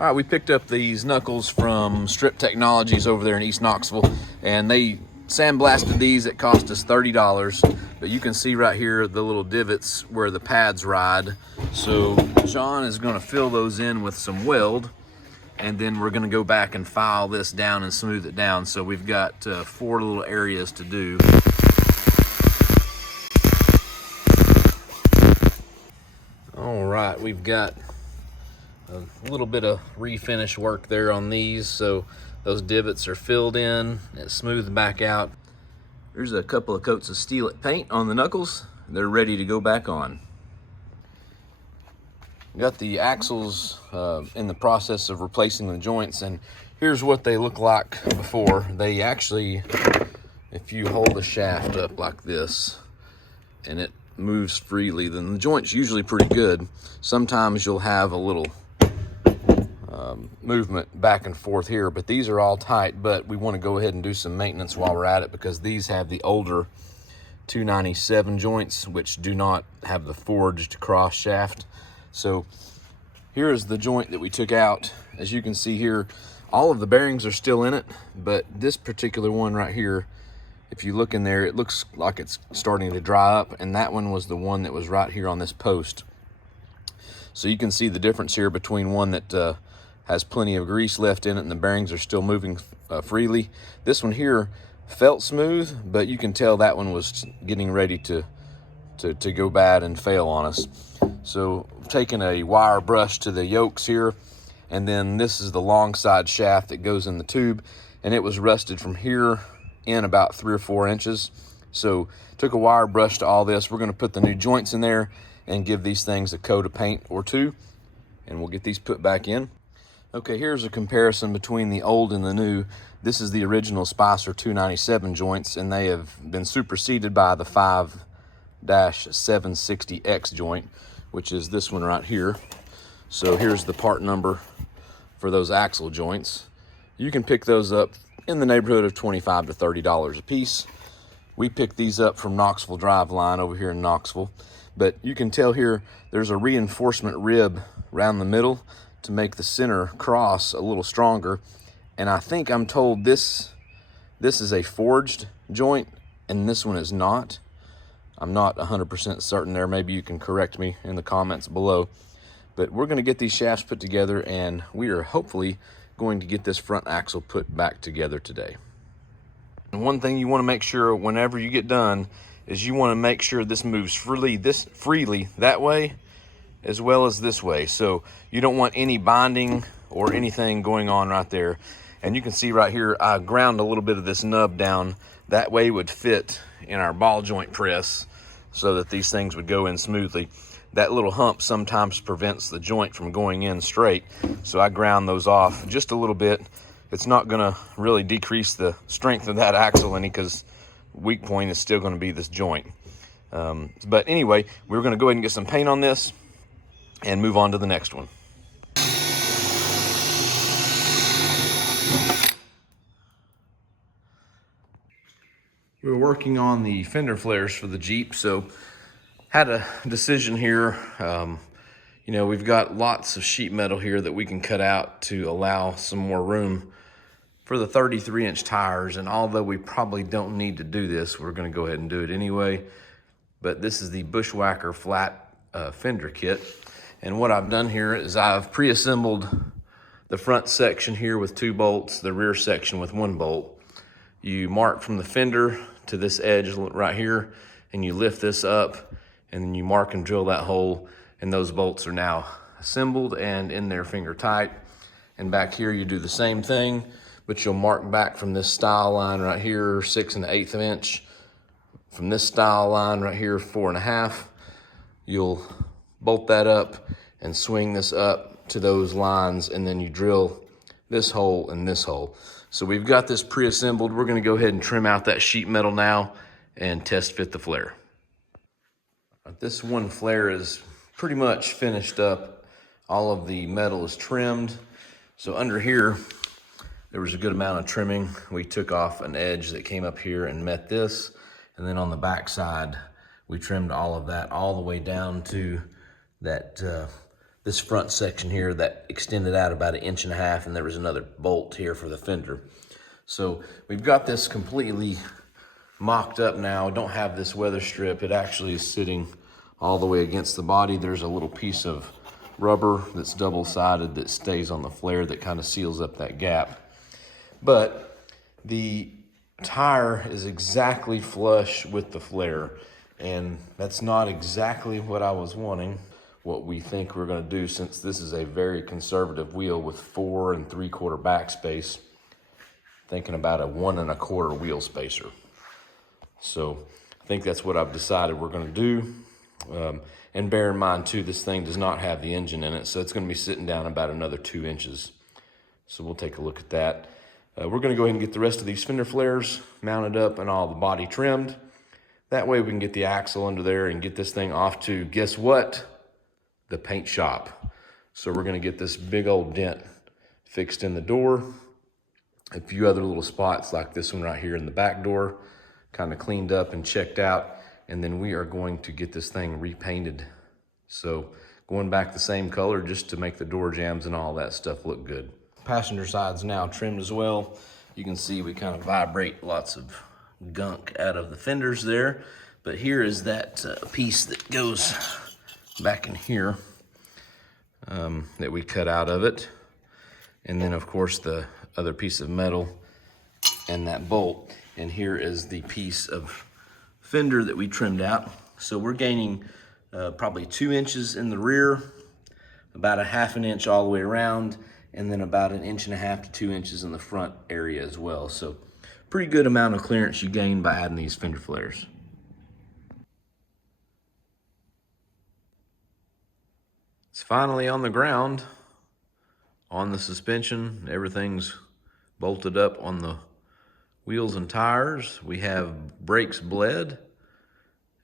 All right, we picked up these knuckles from Strip Technologies over there in East Knoxville, and they sandblasted these. It cost us $30, but you can see right here the little divots where the pads ride. So John is going to fill those in with some weld, and then we're going to go back and file this down and smooth it down. So we've got 4 little areas to do. All right, we've got a little bit of refinish work there on these, so those divots are filled in, it's smoothed back out. There's a couple of coats of Steel-It paint on the knuckles. They're ready to go back on. Got the axles in the process of replacing the joints, and here's what they look like before. They actually, if you hold the shaft up like this and it moves freely, then the joint's usually pretty good. Sometimes you'll have a little movement back and forth here, but these are all tight. But we want to go ahead and do some maintenance while we're at it, because these have the older 297 joints, which do not have the forged cross shaft. So here is the joint that we took out. As you can see here, all of the bearings are still in it, but this particular one right here, if you look in there, it looks like it's starting to dry up, and that one was the one that was right here on this post. So you can see the difference here between one that has plenty of grease left in it and the bearings are still moving freely. This one here felt smooth, but you can tell that one was getting ready to go bad and fail on us. So I've taken a wire brush to the yokes here, and then this is the long side shaft that goes in the tube, and it was rusted from here in about 3 or 4 inches. So took a wire brush to all this. We're going to put the new joints in there and give these things a coat of paint or 2, and we'll get these put back in. Okay, here's a comparison between the old and the new. This is the original Spicer 297 joints, and they have been superseded by the 5-760X joint, which is this one right here. So here's the part number for those axle joints. You can pick those up in the neighborhood of $25 to $30 a piece. We picked these up from Knoxville Drive Line over here in Knoxville. But you can tell here there's a reinforcement rib around the middle to make the center cross a little stronger. And I'm told this is a forged joint and this one is not. I'm not 100% certain there. Maybe you can correct me in the comments below. But we're going to get these shafts put together, and we are hopefully going to get this front axle put back together today. And one thing you want to make sure whenever you get done is you want to make sure this moves freely that way as well as this way. So you don't want any binding or anything going on right there. And you can see right here, I ground a little bit of this nub down. That way it would fit in our ball joint press so that these things would go in smoothly. That little hump sometimes prevents the joint from going in straight. So I ground those off just a little bit. It's not gonna really decrease the strength of that axle any, because weak point is still gonna be this joint. But anyway, we're gonna go ahead and get some paint on this and move on to the next one. We were working on the fender flares for the Jeep, so had a decision here. You know, we've got lots of sheet metal here that we can cut out to allow some more room for the 33-inch tires, and although we probably don't need to do this, we're gonna go ahead and do it anyway. But this is the Bushwhacker flat fender kit. And what I've done here is I've pre-assembled the front section here with 2 bolts, the rear section with 1 bolt. You mark from the fender to this edge right here, and you lift this up, and then you mark and drill that hole, and those bolts are now assembled and in there finger tight. And back here you do the same thing, but you'll mark back from this style line right here, 6 1/8 inch. From this style line right here, 4 1/2. You'll bolt that up and swing this up to those lines, and then you drill this hole and this hole. So we've got this pre-assembled. We're gonna go ahead and trim out that sheet metal now and test fit the flare. This one flare is pretty much finished up. All of the metal is trimmed. So under here, there was a good amount of trimming. We took off an edge that came up here and met this. And then on the back side, we trimmed all of that all the way down to that this front section here that extended out about 1.5 inches, and there was another bolt here for the fender. So we've got this completely mocked up now. I don't have this weather strip. It actually is sitting all the way against the body. There's a little piece of rubber that's double-sided that stays on the flare that kind of seals up that gap. But the tire is exactly flush with the flare, and that's not exactly what I was wanting. What we think we're going to do, since this is a very conservative wheel with 4 3/4 backspace, thinking about a 1 1/4 wheel spacer. So I think that's what I've decided we're going to do. And bear in mind too, this thing does not have the engine in it, so it's going to be sitting down about another 2 inches. So we'll take a look at that. We're going to go ahead and get the rest of these fender flares mounted up and all the body trimmed. That way we can get the axle under there and get this thing off to, guess what? The paint shop. So we're going to get this big old dent fixed in the door. A few other little spots like this one right here in the back door, kind of cleaned up and checked out. And then we are going to get this thing repainted. So going back the same color just to make the door jambs and all that stuff look good. Passenger side's now trimmed as well. You can see we kind of vibrate lots of gunk out of the fenders there. But here is that piece that goes back in here that we cut out of it. And then of course the other piece of metal and that bolt. And here is the piece of fender that we trimmed out. So we're gaining probably 2 inches in the rear, about 1/2 inch all the way around, and then about 1.5 inches to 2 inches in the front area as well. So pretty good amount of clearance you gain by adding these fender flares. It's finally on the ground, on the suspension. Everything's bolted up on the wheels and tires. We have brakes bled,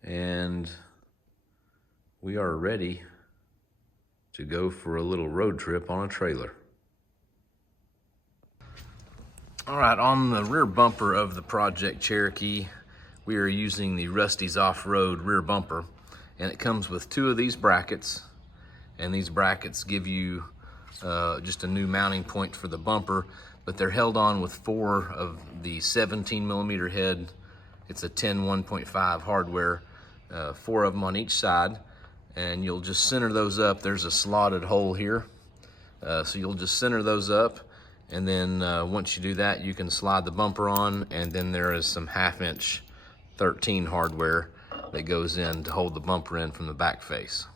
and we are ready to go for a little road trip on a trailer. All right, on the rear bumper of the Project Cherokee, we are using the Rusty's Off-Road rear bumper, and it comes with 2 of these brackets, and these brackets give you just a new mounting point for the bumper, but they're held on with 4 of the 17mm head. It's a 10 1.5 hardware, 4 of them on each side, and you'll just center those up. There's a slotted hole here, so you'll just center those up, and then once you do that, you can slide the bumper on, and then there is some 1/2 inch 13 hardware that goes in to hold the bumper in from the back face.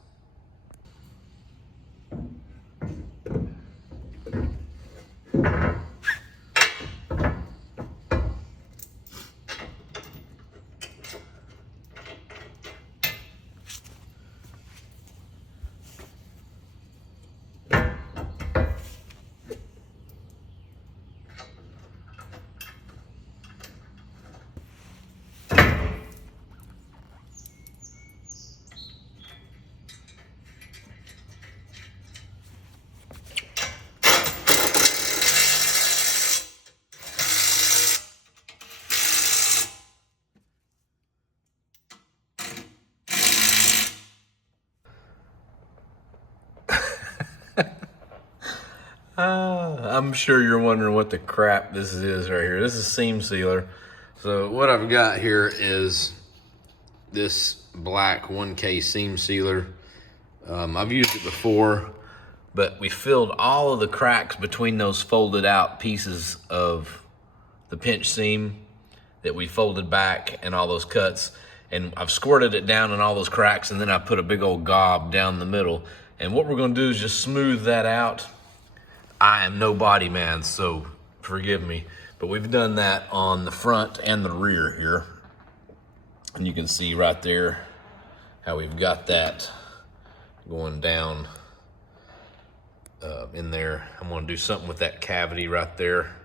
I'm sure you're wondering what the crap this is right here. This is seam sealer. So what I've got here is this black 1K seam sealer. I've used it before, but we filled all of the cracks between those folded out pieces of the pinch seam that we folded back and all those cuts. And I've squirted it down in all those cracks, and then I put a big old gob down the middle. And what we're gonna do is just smooth that out. I am no body man, so forgive me. But we've done that on the front and the rear here. And you can see right there how we've got that going down in there. I'm gonna do something with that cavity right there,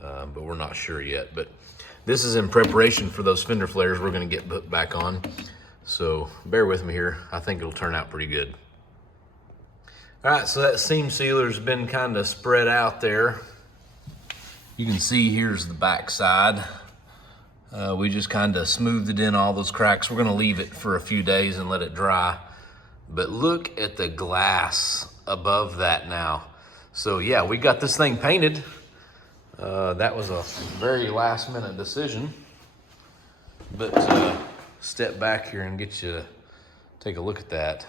but we're not sure yet. But this is in preparation for those fender flares we're gonna get put back on. So bear with me here. I think it'll turn out pretty good. All right, so that seam sealer's been kind of spread out there. You can see here's the back side. We just kind of smoothed it in all those cracks. We're gonna leave it for a few days and let it dry. but look at the glass above that now. So yeah, we got this thing painted. That was a very last minute decision, but step back here and get you to take a look at that.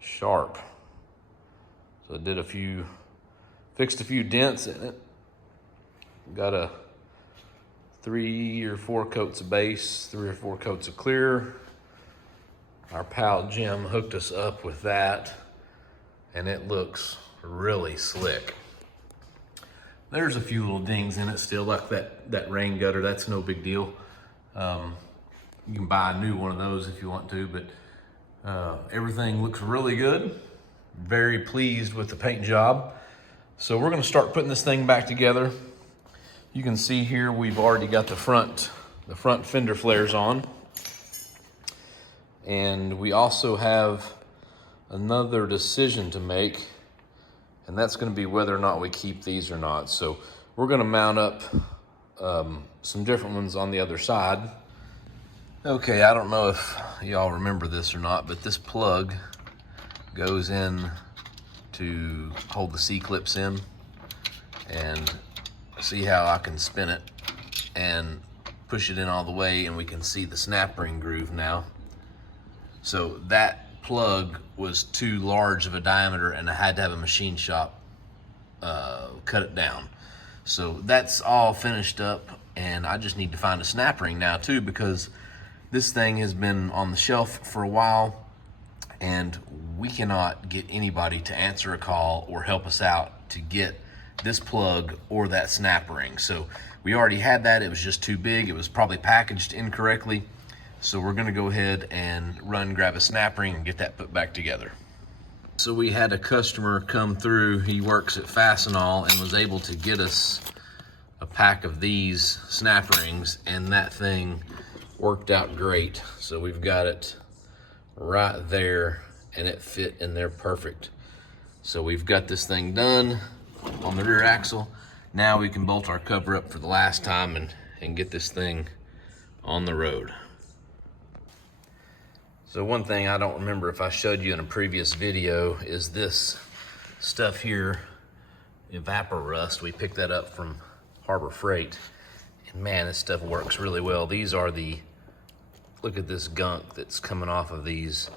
Sharp. So I did fixed a few dents in it. Got a 3 or 4 coats of base, 3 or 4 coats of clear. Our pal Jim hooked us up with that, and it looks really slick. There's a few little dings in it still, like that rain gutter. That's no big deal. You can buy a new one of those if you want to, but everything looks really good. Very pleased with the paint job. So we're gonna start putting this thing back together. You can see here we've already got the front fender flares on. And we also have another decision to make, and that's gonna be whether or not we keep these or not. So we're gonna mount up some different ones on the other side. Okay, I don't know if y'all remember this or not, but this plug goes in to hold the C-clips in, and see how I can spin it and push it in all the way, and we can see the snap ring groove now. So that plug was too large of a diameter, and I had to have a machine shop cut it down. So that's all finished up, and I just need to find a snap ring now too, because this thing has been on the shelf for a while, and we cannot get anybody to answer a call or help us out to get this plug or that snap ring. So we already had that, it was just too big, it was probably packaged incorrectly. So we're gonna go ahead and grab a snap ring and get that put back together. So we had a customer come through, he works at Fastenal, and was able to get us a pack of these snap rings, and that thing worked out great. So we've got it right there, and it fit in there perfect. So we've got this thing done on the rear axle. Now we can bolt our cover up for the last time and get this thing on the road. So one thing I don't remember if I showed you in a previous video is this stuff here, Evaporust. We picked that up from Harbor Freight, and man, this stuff works really well. These are look at this gunk that's coming off of these.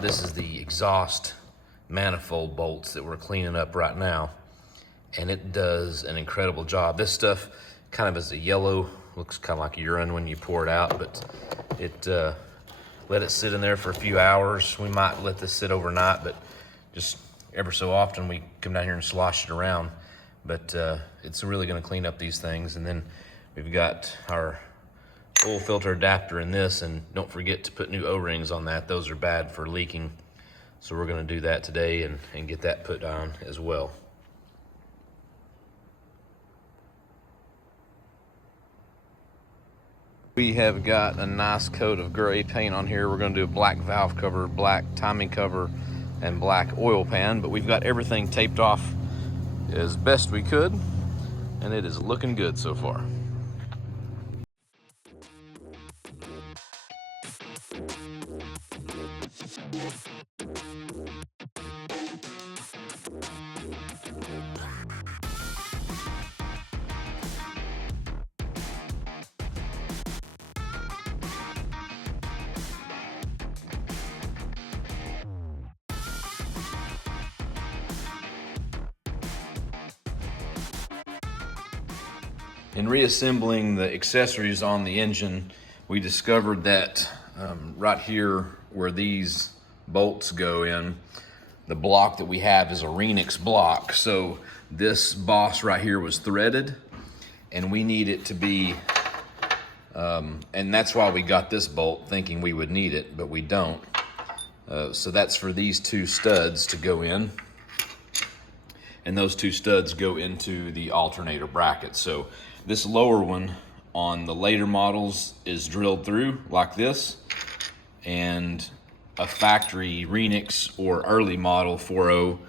This is the exhaust manifold bolts that we're cleaning up right now, and it does an incredible job. This stuff kind of is a yellow, looks kind of like urine when you pour it out, but it let it sit in there for a few hours. We might let this sit overnight, but just ever so often we come down here and slosh it around. But it's really gonna clean up these things. And then we've got our oil filter adapter in this, and don't forget to put new O-rings on that. Those are bad for leaking. So we're gonna do that today and get that put on as well. We have got a nice coat of gray paint on here. We're gonna do a black valve cover, black timing cover, and black oil pan, but we've got everything taped off as best we could, and it is looking good so far. In reassembling the accessories on the engine, we discovered that right here where these bolts go in, the block that we have is a Renix block. So this boss right here was threaded, and we need it to be, and that's why we got this bolt thinking we would need it, but we don't. So that's for these two studs to go in, and those two studs go into the alternator bracket. So this lower one on the later models is drilled through like this, and a factory Renix or early model 4.0,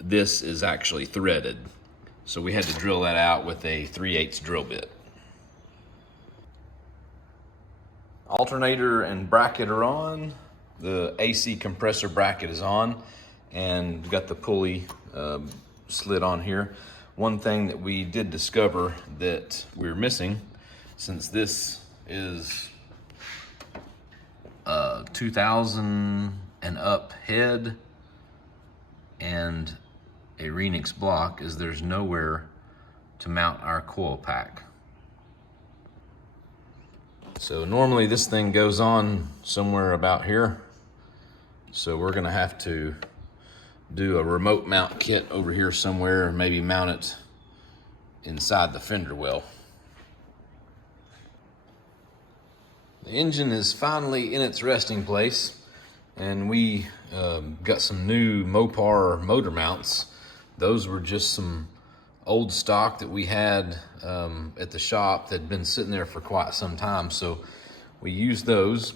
this is actually threaded. So we had to drill that out with a 3/8 drill bit. Alternator and bracket are on. The AC compressor bracket is on, and we've got the pulley slid on here. One thing that we did discover that we're missing, since this is 2000 and up head and a Renix block, is there's nowhere to mount our coil pack. So normally this thing goes on somewhere about here. So we're gonna have to do a remote mount kit over here somewhere, and maybe mount it inside the fender well. The engine is finally in its resting place, and we got some new Mopar motor mounts. Those were just some old stock that we had at the shop that had been sitting there for quite some time. So we used those.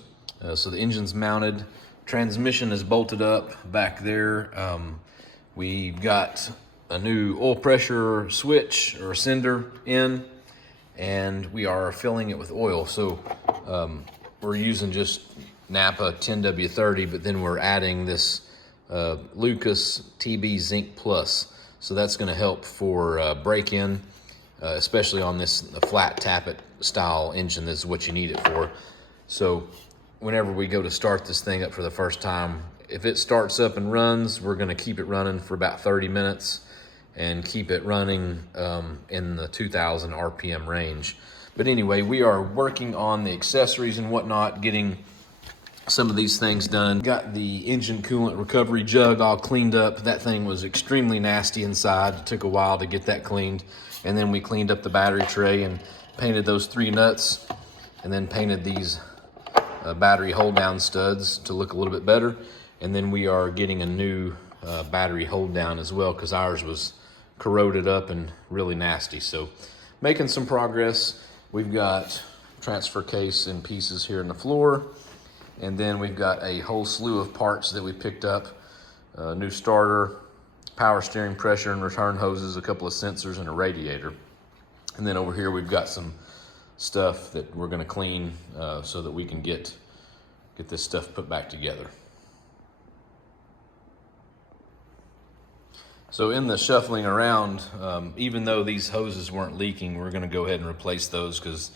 So the engine's mounted, transmission is bolted up back there. We've got a new oil pressure switch or sender in, and we are filling it with oil. So we're using just Napa 10W30, but then we're adding this Lucas TB Zinc Plus. So that's gonna help for break-in, especially on this flat tappet style engine. This is what you need it for. So whenever we go to start this thing up for the first time, if it starts up and runs, we're gonna keep it running for about 30 minutes and keep it running in the 2000 RPM range. But anyway, we are working on the accessories and whatnot, getting some of these things done. Got the engine coolant recovery jug all cleaned up. That thing was extremely nasty inside. It took a while to get that cleaned. And then we cleaned up the battery tray and painted those 3 nuts, and then painted these battery hold down studs to look a little bit better. And then we are getting a new battery hold down as well, because ours was corroded up and really nasty. So making some progress. We've got transfer case and pieces here in the floor. And then we've got a whole slew of parts that we picked up. A new starter, power steering pressure and return hoses, a couple of sensors, and a radiator. And then over here we've got some stuff that we're gonna clean so that we can get this stuff put back together. So in the shuffling around, even though these hoses weren't leaking, we're gonna go ahead and replace those, because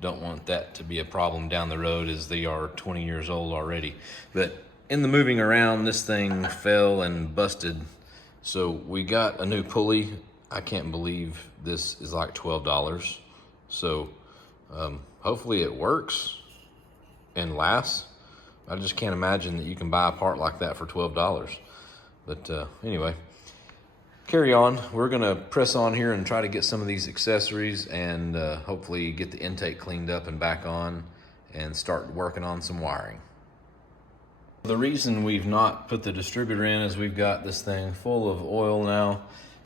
don't want that to be a problem down the road, as they are 20 years old already. But in the moving around, this thing fell and busted. So we got a new pulley. I can't believe this is like $12. So hopefully it works and lasts. I just can't imagine that you can buy a part like that for $12. But anyway, carry on. We're gonna press on here and try to get some of these accessories, and hopefully get the intake cleaned up and back on, and start working on some wiring. The reason we've not put the distributor in is we've got this thing full of oil now,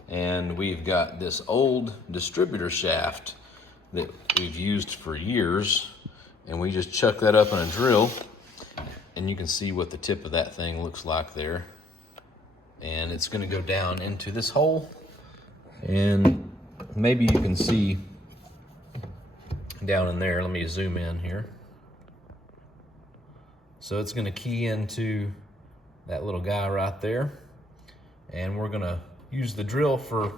and we've got this old distributor shaft that we've used for years, and we just chuck that up in a drill, and you can see what the tip of that thing looks like there. And it's gonna go down into this hole, and maybe you can see down in there. Let me zoom in here. So it's gonna key into that little guy right there, and we're gonna use the drill for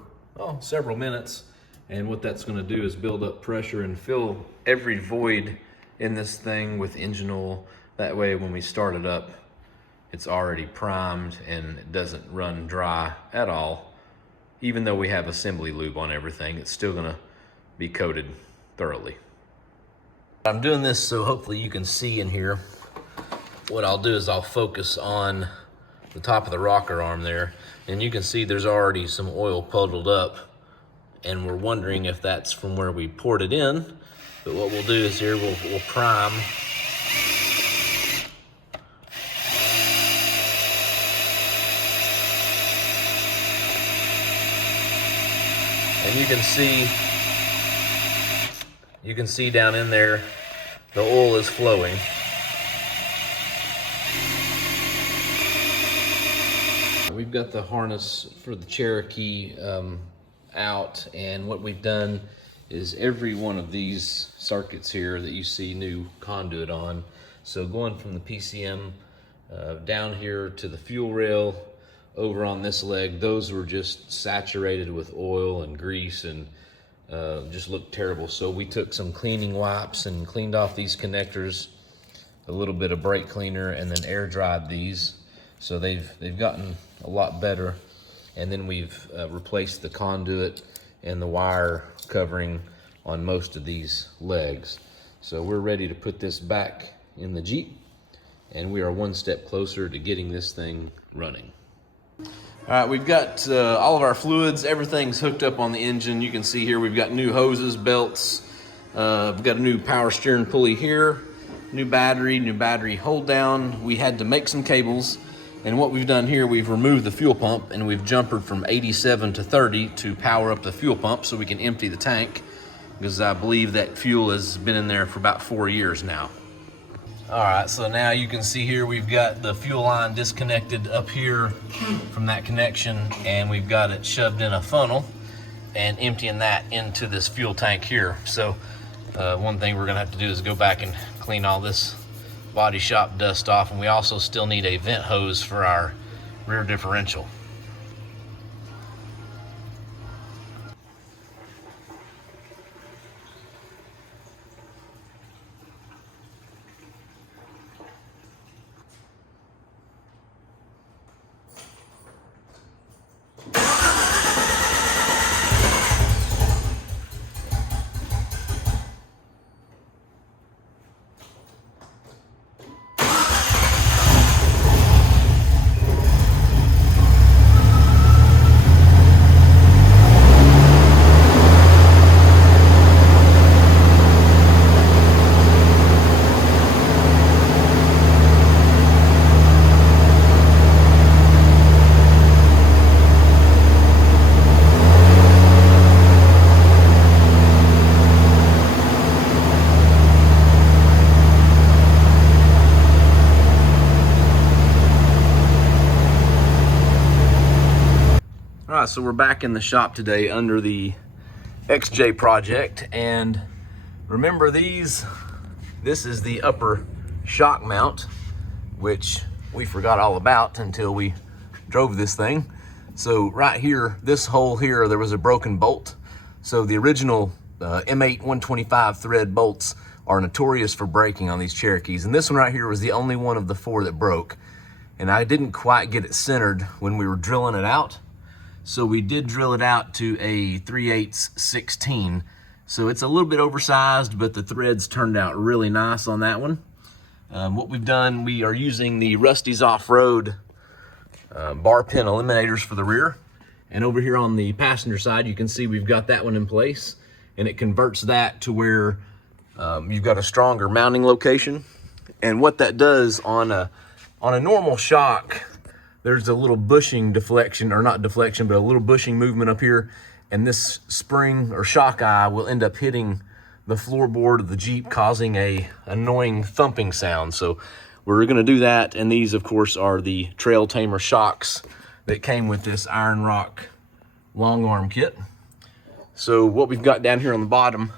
several minutes. And what that's gonna do is build up pressure and fill every void in this thing with engine oil. That way when we start it up, it's already primed and it doesn't run dry at all. Even though we have assembly lube on everything, it's still gonna be coated thoroughly. I'm doing this so hopefully you can see in here. What I'll do is I'll focus on the top of the rocker arm there, and you can see there's already some oil puddled up, and we're wondering if that's from where we poured it in. But what we'll do is here we'll prime. And you can see down in there, the oil is flowing. We've got the harness for the Cherokee out, and what we've done is every one of these circuits here that you see new conduit on. So going from the PCM Down here to the fuel rail over on this leg, those were just saturated with oil and grease and just looked terrible. So we took some cleaning wipes and cleaned off these connectors, a little bit of brake cleaner, and then air dried these. So they've gotten a lot better. And then we've replaced the conduit and the wire covering on most of these legs. So we're ready to put this back in the Jeep, and we are one step closer to getting this thing running. All right, we've got all of our fluids, everything's hooked up on the engine. You can see here we've got new hoses, belts, we've got a new power steering pulley here, new battery hold down. We had to make some cables, and what we've done here, we've removed the fuel pump and we've jumpered from 87 to 30 to power up the fuel pump so we can empty the tank, because I believe that fuel has been in there for about 4 years now. All right, so now you can see here we've got the fuel line disconnected up here from that connection, and we've got it shoved in a funnel and emptying that into this fuel tank here. So one thing we're gonna have to do is go back and clean all this body shop dust off, and we also still need a vent hose for our rear differential. All right, so we're back in the shop today under the XJ project, and remember this is the upper shock mount, which we forgot all about until we drove this thing. So right here, this hole here, there was a broken bolt. So the original M8 125 thread bolts are notorious for breaking on these Cherokees, and this one right here was the only one of the 4 that broke, and I didn't quite get it centered when we were drilling it out. So we did drill it out to a 3/8 16. So it's a little bit oversized, but the threads turned out really nice on that one. What we've done, we are using the Rusty's Off-Road bar pin eliminators for the rear. And over here on the passenger side, you can see we've got that one in place, and it converts that to where you've got a stronger mounting location. And what that does on a normal shock, there's a little bushing deflection, or not deflection, but a little bushing movement up here, and this spring or shock eye will end up hitting the floorboard of the Jeep, causing a annoying thumping sound. So we're gonna do that, and these of course are the Trail Tamer shocks that came with this Iron Rock long arm kit. So what we've got down here on the bottom,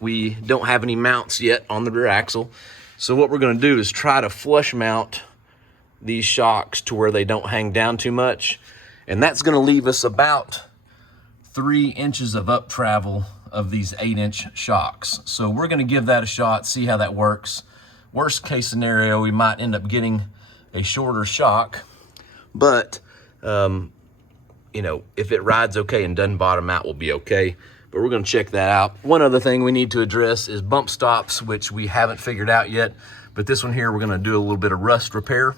we don't have any mounts yet on the rear axle. So what we're gonna do is try to flush mount these shocks to where they don't hang down too much, and that's going to leave us about 3 inches of up travel of these 8-inch shocks. So we're going to give that a shot, see how that works. Worst case scenario, we might end up getting a shorter shock, but you know, if it rides okay and doesn't bottom out, we'll be okay. But we're going to check that out. One other thing we need to address is bump stops, which we haven't figured out yet, but this one here we're going to do a little bit of rust repair.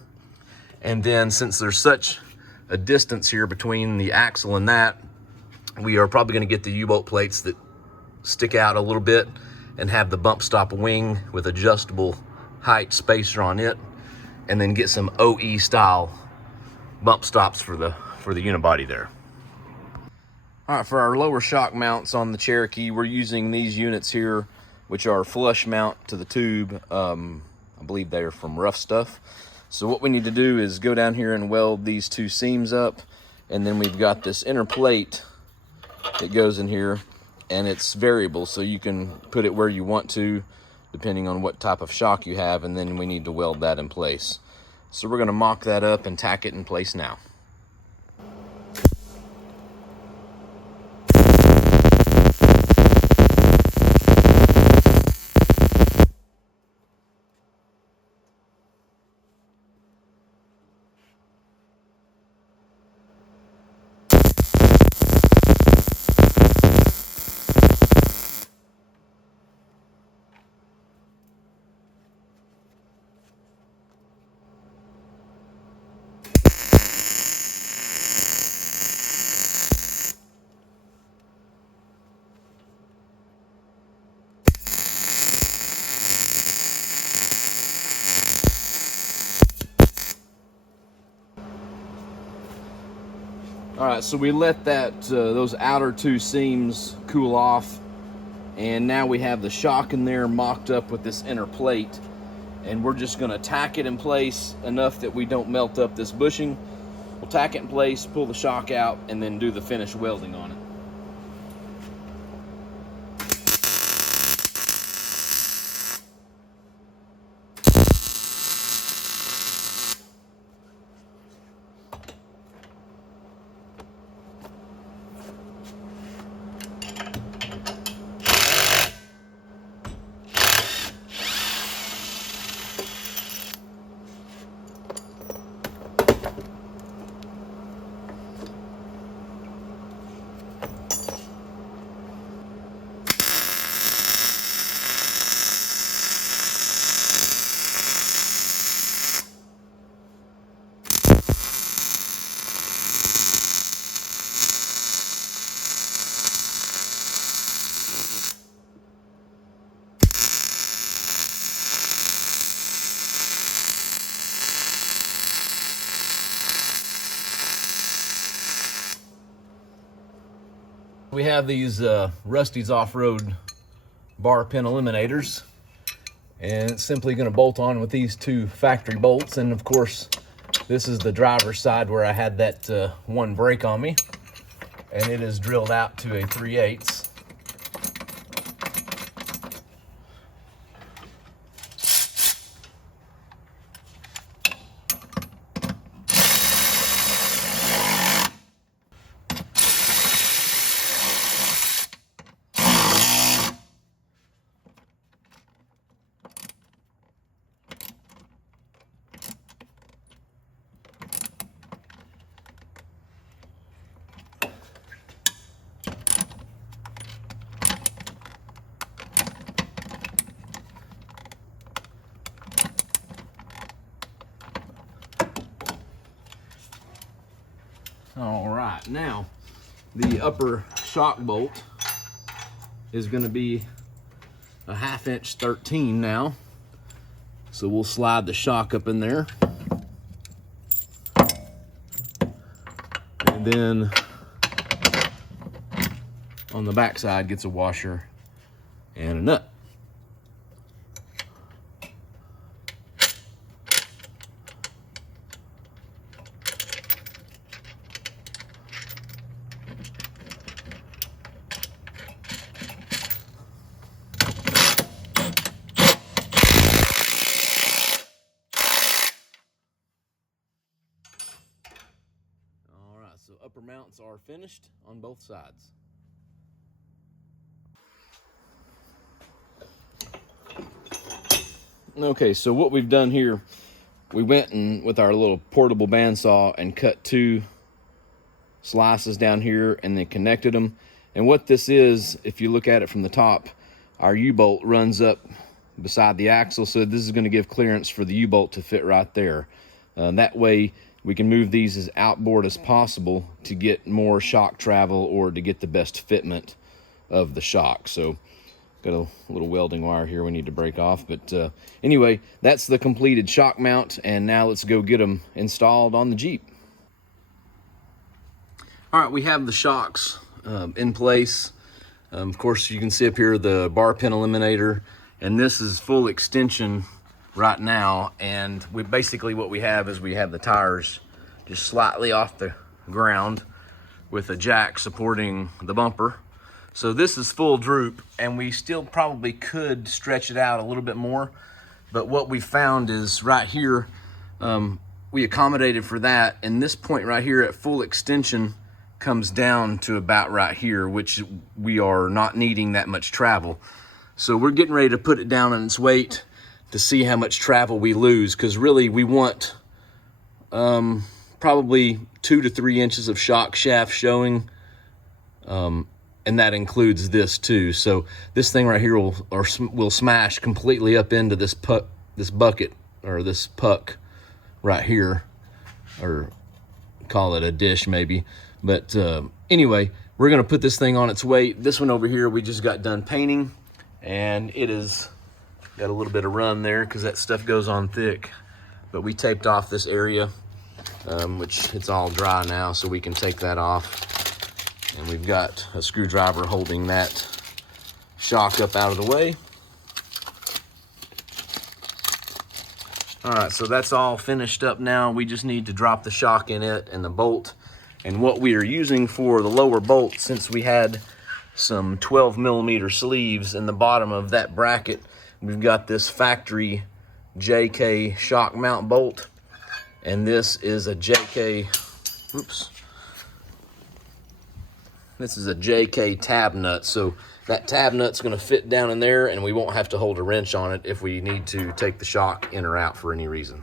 And then since there's such a distance here between the axle and that, we are probably going to get the U-bolt plates that stick out a little bit and have the bump stop wing with adjustable height spacer on it, and then get some OE style bump stops for the unibody there. All right, for our lower shock mounts on the Cherokee, we're using these units here, which are flush mount to the tube. I believe they are from Rough Stuff. So what we need to do is go down here and weld these 2 seams up, and then we've got this inner plate that goes in here, and it's variable, so you can put it where you want to depending on what type of shock you have, and then we need to weld that in place. So we're gonna mock that up and tack it in place now. All right, so we let those outer two seams cool off, and now we have the shock in there mocked up with this inner plate, and we're just gonna tack it in place enough that we don't melt up this bushing. We'll tack it in place, pull the shock out, and then do the finish welding on it. We have these Rusty's off-road bar pin eliminators, and it's simply going to bolt on with these two factory bolts. And of course, this is the driver's side where I had that one break on me, and it is drilled out to a 3/8. All right, now the upper shock bolt is going to be a 1/2 inch 13 now. So we'll slide the shock up in there. And then on the back side gets a washer and a nut. So upper mounts are finished on both sides. Okay, so what we've done here, we went and with our little portable bandsaw and cut 2 slices down here and then connected them. And what this is, if you look at it from the top, our U-bolt runs up beside the axle, so this is going to give clearance for the U-bolt to fit right there. That way we can move these as outboard as possible to get more shock travel or to get the best fitment of the shock. So got a little welding wire here we need to break off, but anyway, that's the completed shock mount, and now let's go get them installed on the Jeep. All right, we have the shocks in place. Of course, you can see up here the bar pin eliminator, and this is full extension right now. And we basically, what we have is we have the tires just slightly off the ground with a jack supporting the bumper. So this is full droop, and we still probably could stretch it out a little bit more. But what we found is right here, we accommodated for that, and this point right here at full extension comes down to about right here, which we are not needing that much travel. So we're getting ready to put it down on its weight to see how much travel we lose, because really we want probably 2 to 3 inches of shock shaft showing, and that includes this too. So this thing right here will smash completely up into this bucket, or this puck right here, or call it a dish maybe. But anyway, we're gonna put this thing on its weight. This one over here we just got done painting, and it is got a little bit of run there because that stuff goes on thick. But we taped off this area, which it's all dry now, so we can take that off. And we've got a screwdriver holding that shock up out of the way. All right, so that's all finished up now. We just need to drop the shock in it and the bolt. And what we are using for the lower bolt, since we had some 12mm sleeves in the bottom of that bracket, we've got this factory JK shock mount bolt. And this is a JK, oops. This is a JK tab nut, so that tab nut's gonna fit down in there, and we won't have to hold a wrench on it if we need to take the shock in or out for any reason.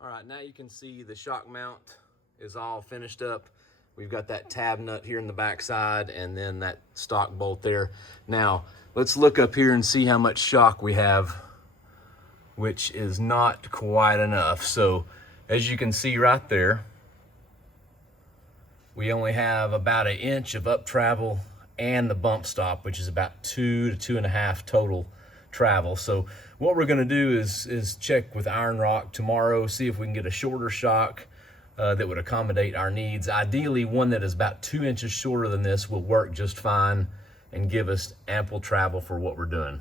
All right, now you can see the shock mount is all finished up. We've got that tab nut here in the back side, and then that stock bolt there. Now, let's look up here and see how much shock we have, which is not quite enough. So, as you can see right there, we only have about 1 inch of up travel and the bump stop, which is about 2 to 2.5 total travel. So what we're gonna do is check with Iron Rock tomorrow, see if we can get a shorter shock that would accommodate our needs. Ideally, one that is about 2 inches shorter than this will work just fine and give us ample travel for what we're doing.